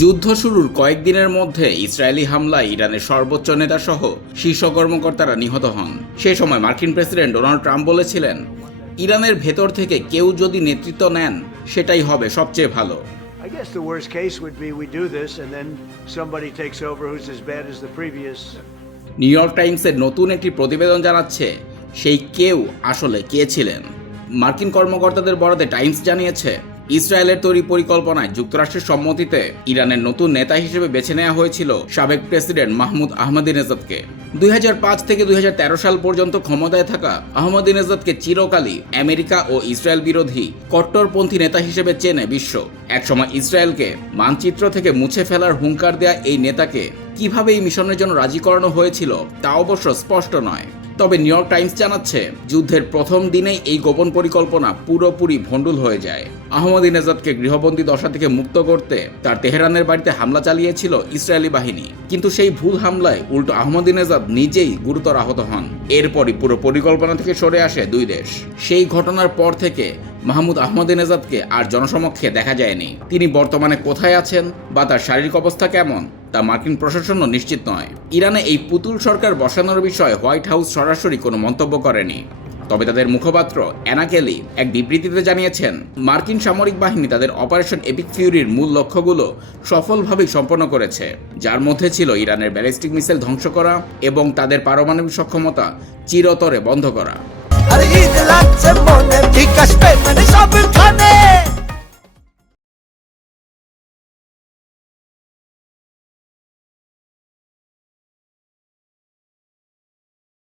যুদ্ধ শুরুর কয়েকদিনের মধ্যে ইসরায়েলি হামলায় ইরানের সর্বোচ্চ নেতাসহ শীর্ষ কর্মকর্তারা নিহত হন। সে সময় মার্কিন প্রেসিডেন্ট ডোনাল্ড ট্রাম্প বলেছিলেন, ইরানের ভেতর থেকে কেউ যদি নেতৃত্ব নেন সেটাই হবে সবচেয়ে ভালো। I guess the worst case would be we do this and then somebody takes over who's as bad as the previous. New York টাইমসের নতুন একটি প্রতিবেদন জানাচ্ছে সেই কেউ আসলে কে ছিলেন। মার্কিন কর্মকর্তাদের বরাতে টাইমস জানিয়েছে, ইসরায়েলের তৈরি পরিকল্পনায় যুক্তরাষ্ট্রের সম্মতিতে ইরানের নতুন নেতা হিসেবে বেছে নেওয়া হয়েছিল সাবেক প্রেসিডেন্ট মাহমুদ আহমদিনেজাদকে। 2005 থেকে 2013 সাল পর্যন্ত ক্ষমতায় থাকা আহমদিনেজাদকে চিরকালই আমেরিকা ও ইসরায়েল বিরোধী কট্টরপন্থী নেতা হিসেবে চেনে বিশ্ব। একসময় ইসরায়েলকে মানচিত্র থেকে মুছে ফেলার হুঙ্কার দেয়া এই নেতাকে কিভাবে এই মিশনের জন্য রাজি করানো হয়েছিল তা অবশ্য স্পষ্ট নয়। তবে নিউ ইয়র্ক টাইমস জানাচ্ছে, যুদ্ধের প্রথম দিনেই এই গোপন পরিকল্পনা পুরোপুরি ভণ্ডুল হয়ে যায়। আহমদিনেজাদকে গৃহবন্দী দশা থেকে মুক্ত করতে তার তেহরানের বাড়িতে হামলা চালিয়েছিল ইসরায়েলি বাহিনী, কিন্তু সেই ভুল হামলায় উল্টো আহমদিনেজাদ নিজেই গুরুতর আহত হন। এরপরই পুরো পরিকল্পনা থেকে সরে আসে দুই দেশ। সেই ঘটনার পর থেকে মাহমুদ আহমদিনেজাদকে আর জনসমক্ষে দেখা যায়নি। তিনি বর্তমানে কোথায় আছেন বা তার শারীরিক অবস্থা কেমন তা মার্কিন প্রশাসনও নিশ্চিত নয়। ইরানে এই পুতুল সরকার বসানোর বিষয়ে হোয়াইট হাউস সরাসরি কোনো মন্তব্য করেনি। তবে তাদের মুখপাত্র অ্যানা কেলি এক বিবৃতিতে জানিয়েছেন, মার্কিন সামরিক বাহিনী তাদের অপারেশন এপিক ফিউরির মূল লক্ষ্যগুলো সফলভাবেই সম্পন্ন করেছে, যার মধ্যে ছিল ইরানের ব্যালিস্টিক মিসাইল ধ্বংস করা এবং তাদের পারমাণবিক সক্ষমতা চিরতরে বন্ধ করা।